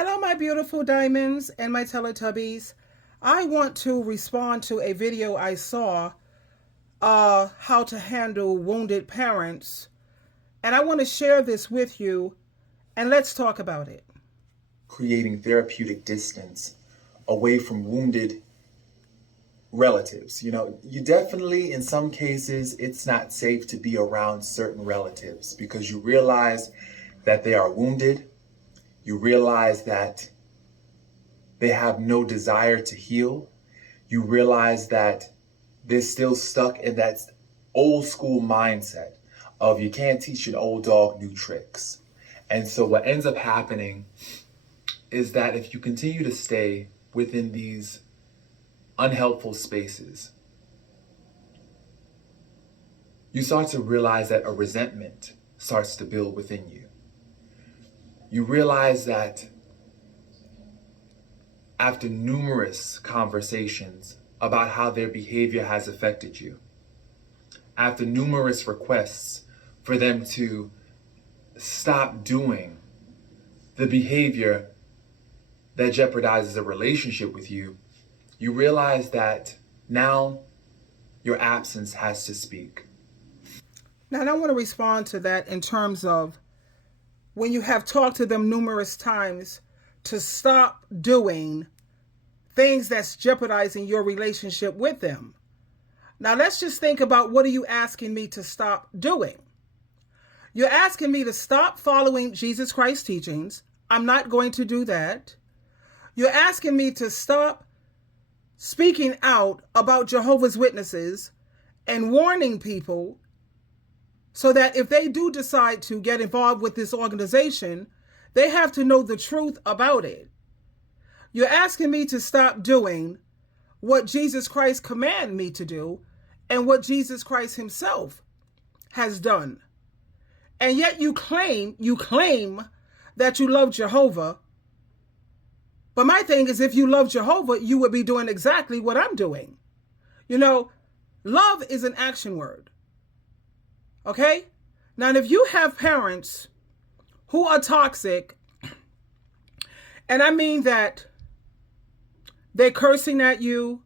Hello, my beautiful diamonds and my Teletubbies. I want to respond to a video I saw, how to handle wounded parents. And I want to share this with you, and let's talk about it. Creating therapeutic distance away from wounded relatives. You definitely, in some cases, it's not safe to be around certain relatives because you realize that they are wounded. You realize that they have no desire to heal. You realize that they're still stuck in that old school mindset of you can't teach an old dog new tricks. And so what ends up happening is that if you continue to stay within these unhelpful spaces, you start to realize that a resentment starts to build within you. You realize that after numerous conversations about how their behavior has affected you, after numerous requests for them to stop doing the behavior that jeopardizes a relationship with you, you realize that now your absence has to speak. Now, I want to respond to that in terms of when you have talked to them numerous times to stop doing things that's jeopardizing your relationship with them. Now, let's just think about, what are you asking me to stop doing? You're asking me to stop following Jesus Christ's teachings. I'm not going to do that. You're asking me to stop speaking out about Jehovah's Witnesses and warning people so that if they do decide to get involved with this organization, they have to know the truth about it. You're asking me to stop doing what Jesus Christ commanded me to do and what Jesus Christ himself has done. And yet you claim that you love Jehovah. But my thing is, if you love Jehovah, you would be doing exactly what I'm doing. Love is an action word. Okay? Now, if you have parents who are toxic, and I mean that they're cursing at you,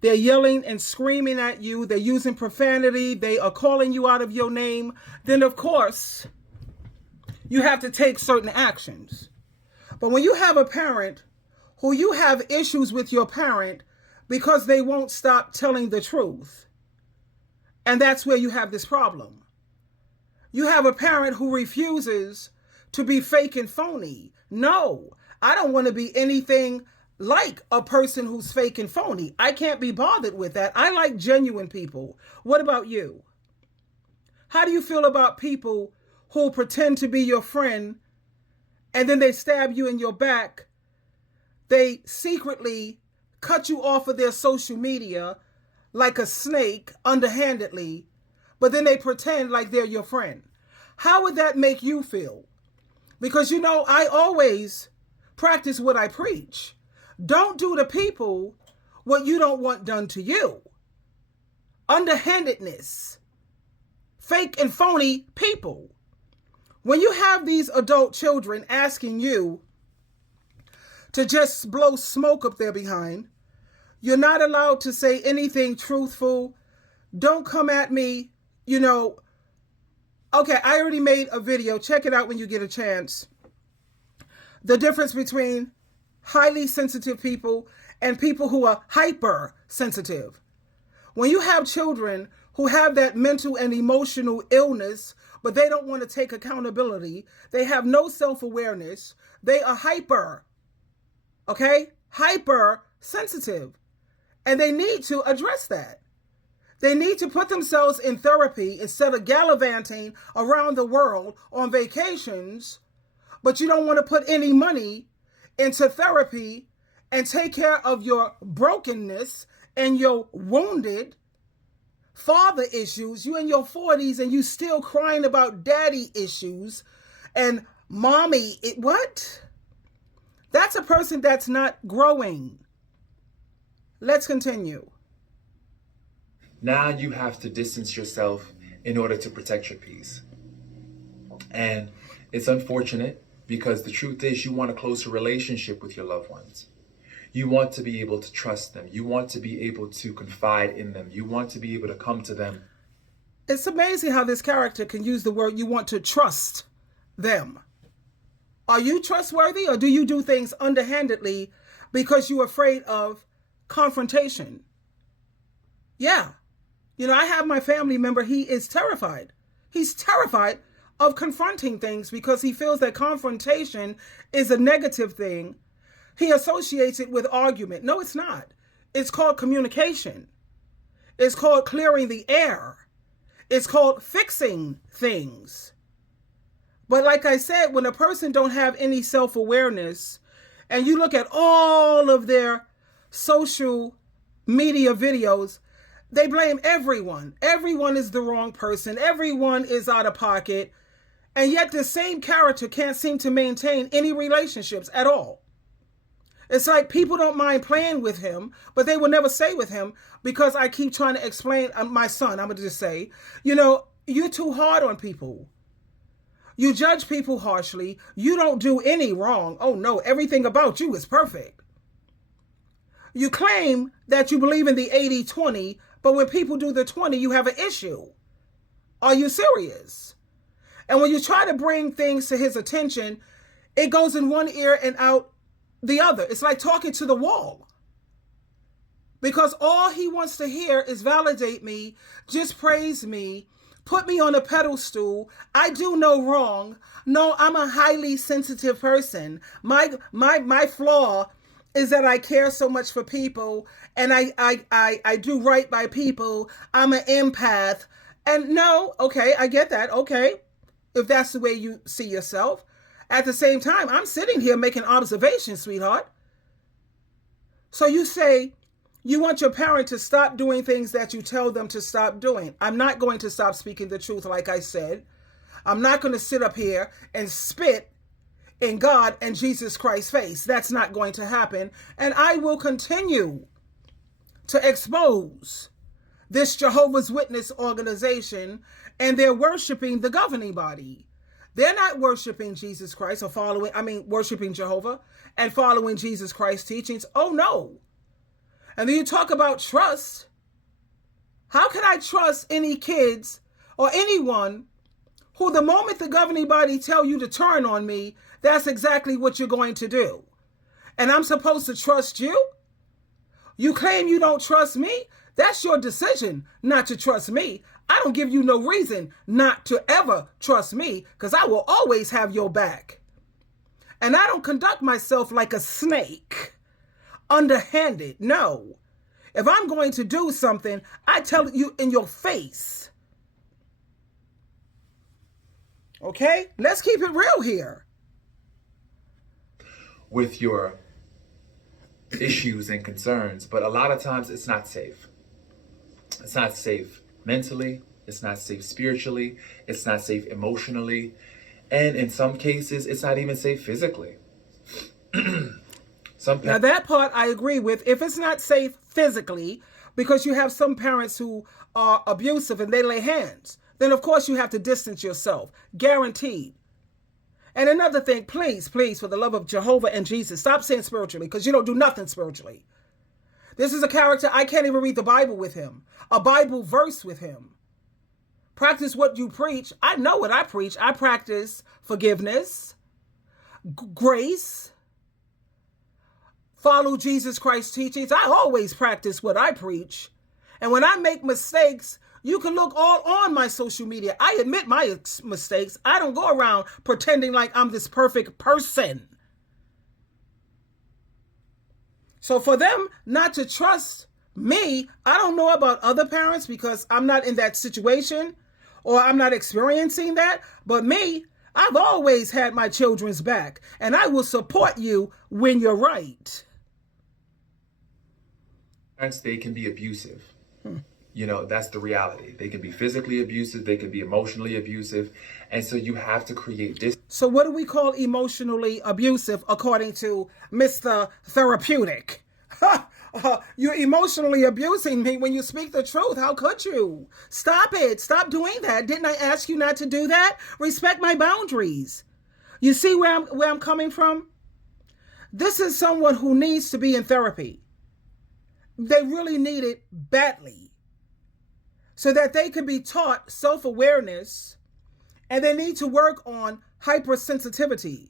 they're yelling and screaming at you, they're using profanity, they are calling you out of your name, then of course you have to take certain actions. But when you have a parent who you have issues with your parent because they won't stop telling the truth, and that's where you have this problem. You have a parent who refuses to be fake and phony. No, I don't want to be anything like a person who's fake and phony. I can't be bothered with that. I like genuine people. What about you? How do you feel about people who pretend to be your friend and then they stab you in your back? They secretly cut you off of their social media like a snake, underhandedly, but then they pretend like they're your friend. How would that make you feel? Because I always practice what I preach. Don't do to people what you don't want done to you. Underhandedness, fake and phony people. When you have these adult children asking you to just blow smoke up their behind, you're not allowed to say anything truthful. Don't come at me, Okay, I already made a video. Check it out when you get a chance. The difference between highly sensitive people and people who are hypersensitive. When you have children who have that mental and emotional illness, but they don't want to take accountability, they have no self-awareness, they are hypersensitive. And they need to address that. They need to put themselves in therapy instead of gallivanting around the world on vacations, but you don't want to put any money into therapy and take care of your brokenness and your wounded father issues. You in your 40s and you still crying about daddy issues and mommy. What? That's a person that's not growing. Let's continue. Now you have to distance yourself in order to protect your peace. And it's unfortunate because the truth is you want a closer relationship with your loved ones. You want to be able to trust them. You want to be able to confide in them. You want to be able to come to them. It's amazing how this character can use the word you want to trust them. Are you trustworthy, or do you do things underhandedly because you're afraid of confrontation? Yeah. I have my family member, he is terrified. He's terrified of confronting things because he feels that confrontation is a negative thing. He associates it with argument. No, it's not. It's called communication. It's called clearing the air. It's called fixing things. But like I said, when a person don't have any self-awareness, and you look at all of their social media videos, they blame everyone. Everyone is the wrong person. Everyone is out of pocket. And yet the same character can't seem to maintain any relationships at all. It's like people don't mind playing with him, but they will never stay with him because I keep trying to explain, my son, I'm going to just say, you're too hard on people. You judge people harshly. You don't do any wrong. Oh no, everything about you is perfect. You claim that you believe in the 80-20, but when people do the 20, you have an issue. Are you serious? And when you try to bring things to his attention, it goes in one ear and out the other. It's like talking to the wall. Because all he wants to hear is validate me, just praise me, put me on a pedestal. I do no wrong. No, I'm a highly sensitive person. My flaw is that I care so much for people, and I do right by people. I'm an empath. And no, okay, I get that. Okay, if that's the way you see yourself. At the same time, I'm sitting here making observations, sweetheart. So you say you want your parent to stop doing things that you tell them to stop doing. I'm not going to stop speaking the truth, like I said. I'm not going to sit up here and spit in God and Jesus Christ's face. That's not going to happen. And I will continue to expose this Jehovah's Witness organization, and they're worshiping the governing body. They're not worshiping Jesus Christ or worshiping Jehovah and following Jesus Christ's teachings. Oh no. And then you talk about trust. How can I trust any kids or anyone who the moment the governing body tell you to turn on me, that's exactly what you're going to do? And I'm supposed to trust you? You claim you don't trust me? That's your decision not to trust me. I don't give you no reason not to ever trust me, because I will always have your back. And I don't conduct myself like a snake, underhanded. No. If I'm going to do something, I tell you in your face. Okay? Let's keep it real here. With your issues and concerns, but a lot of times it's not safe. It's not safe mentally, it's not safe spiritually, it's not safe emotionally, and in some cases, it's not even safe physically. Now that part I agree with. If it's not safe physically, because you have some parents who are abusive and they lay hands, then of course you have to distance yourself. Guaranteed. And another thing, please, for the love of Jehovah and Jesus, stop saying spiritually, because you don't do nothing spiritually. This is a character, I can't even read the Bible with him, a Bible verse with him. Practice what you preach. I know what I preach. I practice forgiveness, grace, follow Jesus Christ's teachings. I always practice what I preach. And when I make mistakes, you can look all on my social media. I admit my mistakes. I don't go around pretending like I'm this perfect person. So for them not to trust me, I don't know about other parents because I'm not in that situation or I'm not experiencing that. But me, I've always had my children's back, and I will support you when you're right. Parents, they can be abusive. That's the reality. They can be physically abusive. They can be emotionally abusive. And so you have to create this. So what do we call emotionally abusive according to Mr. Therapeutic? You're emotionally abusing me when you speak the truth. How could you? Stop it. Stop doing that. Didn't I ask you not to do that? Respect my boundaries. You see where I'm coming from? This is someone who needs to be in therapy. They really need it badly so that they can be taught self-awareness, and they need to work on hypersensitivity.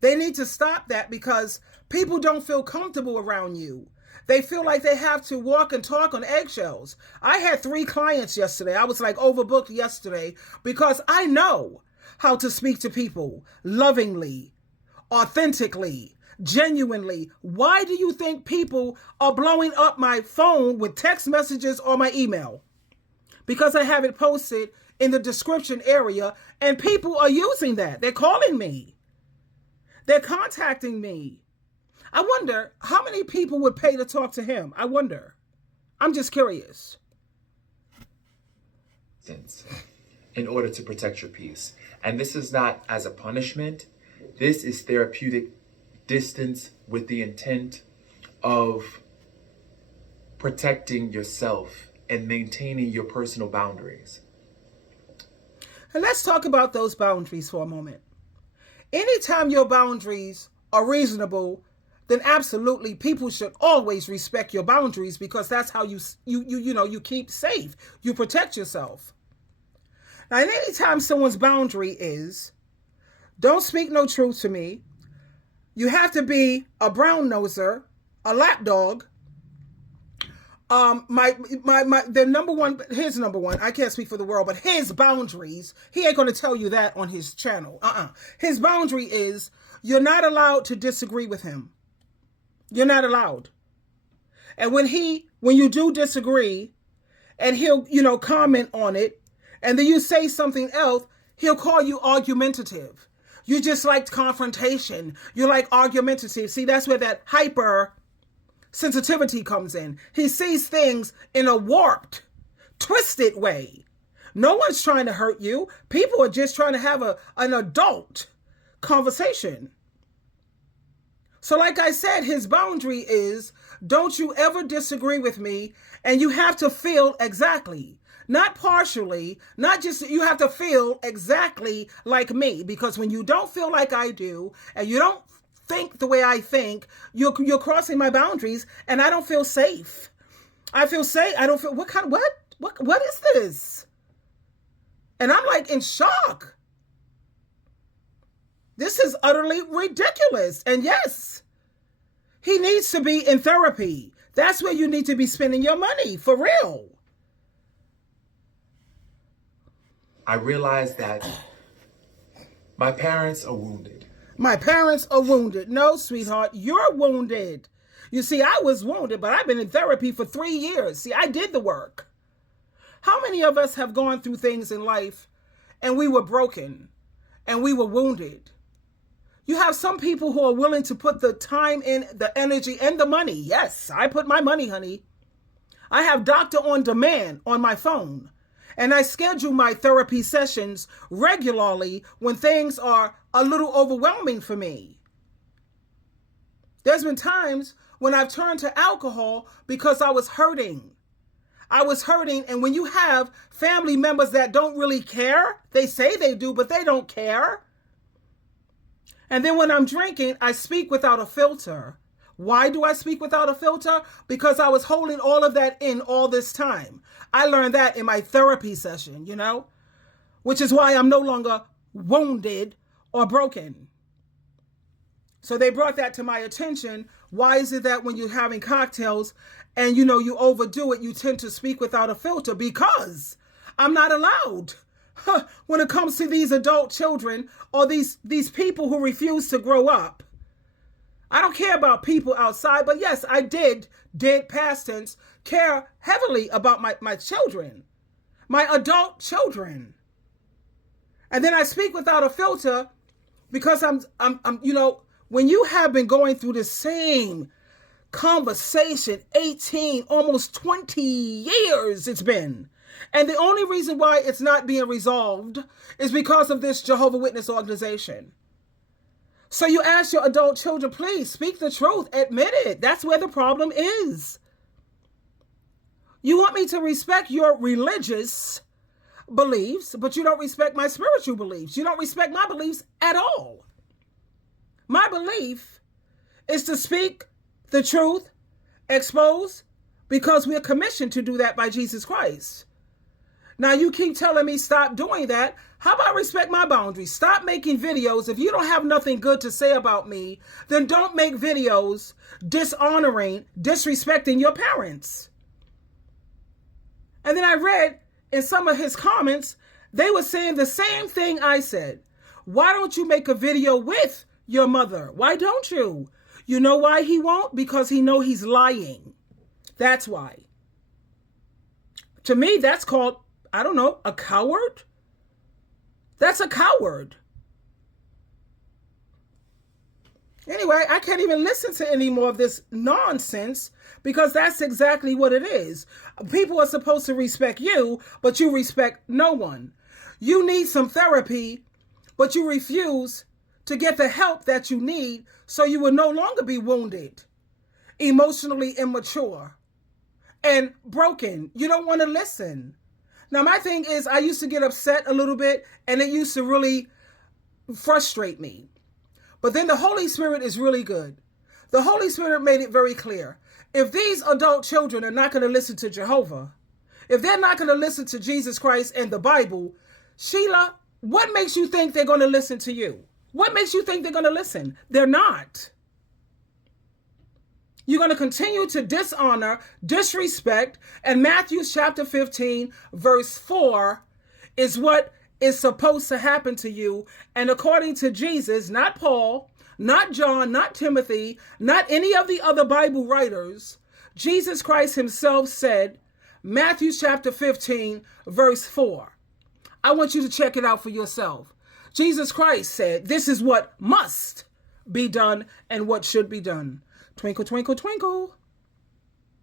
They need to stop that because people don't feel comfortable around you. They feel like they have to walk and talk on eggshells. I had 3 clients yesterday. I was like overbooked yesterday because I know how to speak to people lovingly, authentically, genuinely. Why do you think people are blowing up my phone with text messages or my email? Because I have it posted in the description area, and people are using that. They're calling me. They're contacting me. I wonder how many people would pay to talk to him. I wonder. I'm just curious. In order to protect your peace. And this is not as a punishment. This is therapeutic distance with the intent of protecting yourself and maintaining your personal boundaries. And let's talk about those boundaries for a moment. Anytime your boundaries are reasonable, then absolutely people should always respect your boundaries, because that's how you keep safe. You protect yourself. Now, anytime someone's boundary is, don't speak no truth to me, you have to be a brown noser, a lapdog. Their number one, his number one, I can't speak for the world, but his boundaries, he ain't going to tell you that on his channel. His boundary is, you're not allowed to disagree with him. You're not allowed. And when you do disagree, and he'll, comment on it, and then you say something else, he'll call you argumentative. You just like confrontation. You like argumentative. See, that's where that hyper sensitivity comes in. He sees things in a warped, twisted way. No one's trying to hurt you. People are just trying to have an adult conversation. So like I said, his boundary is, don't you ever disagree with me, and you have to feel exactly, not partially, not just, you have to feel exactly like me, because when you don't feel like I do, and you don't think the way I think, you're crossing my boundaries, and I don't feel safe. I feel safe. I don't feel, what is this? And I'm like in shock. This is utterly ridiculous. And yes, he needs to be in therapy. That's where you need to be spending your money, for real. I realized that my parents are wounded. My parents are wounded. No, sweetheart, you're wounded. You see, I was wounded, but I've been in therapy for 3 years. See, I did the work. How many of us have gone through things in life and we were broken and we were wounded? You have some people who are willing to put the time in, the energy, and the money. Yes, I put my money, honey. I have doctor on demand on my phone. And I schedule my therapy sessions regularly when things are a little overwhelming for me. There's been times when I've turned to alcohol because I was hurting. And when you have family members that don't really care, they say they do, but they don't care. And then when I'm drinking, I speak without a filter. Why do I speak without a filter? Because I was holding all of that in all this time. I learned that in my therapy session, which is why I'm no longer wounded or broken. So they brought that to my attention. Why is it that when you're having cocktails and you overdo it, you tend to speak without a filter? Because I'm not allowed. When it comes to these adult children or these people who refuse to grow up. I don't care about people outside, but yes, I did past tense, care heavily about my children, my adult children. And then I speak without a filter because I'm when you have been going through the same conversation 18, almost 20 years it's been. And the only reason why it's not being resolved is because of this Jehovah's Witness organization. So you ask your adult children, please speak the truth, admit it. That's where the problem is. You want me to respect your religious beliefs, but you don't respect my spiritual beliefs. You don't respect my beliefs at all. My belief is to speak the truth, expose, because we're commissioned to do that by Jesus Christ. Now you keep telling me stop doing that. How about respect my boundaries? Stop making videos. If you don't have nothing good to say about me, then don't make videos dishonoring, disrespecting your parents. And then I read in some of his comments, they were saying the same thing I said. Why don't you make a video with your mother? Why don't you? You know why he won't? Because he know he's lying. That's why. To me, that's called, I don't know, a coward? That's a coward. Anyway, I can't even listen to any more of this nonsense because that's exactly what it is. People are supposed to respect you, but you respect no one. You need some therapy, but you refuse to get the help that you need so you will no longer be wounded, emotionally immature, and broken. You don't want to listen. Now, my thing is, I used to get upset a little bit, and it used to really frustrate me. But then the Holy Spirit is really good. The Holy Spirit made it very clear. If these adult children are not going to listen to Jehovah, if they're not going to listen to Jesus Christ and the Bible, Sheila, what makes you think they're going to listen to you? What makes you think they're going to listen? They're not. You're going to continue to dishonor, disrespect, and Matthew chapter 15, verse 4 is what is supposed to happen to you. And according to Jesus, not Paul, not John, not Timothy, not any of the other Bible writers, Jesus Christ himself said, Matthew chapter 15, verse 4. I want you to check it out for yourself. Jesus Christ said, this is what must be done and what should be done. Twinkle, twinkle, twinkle.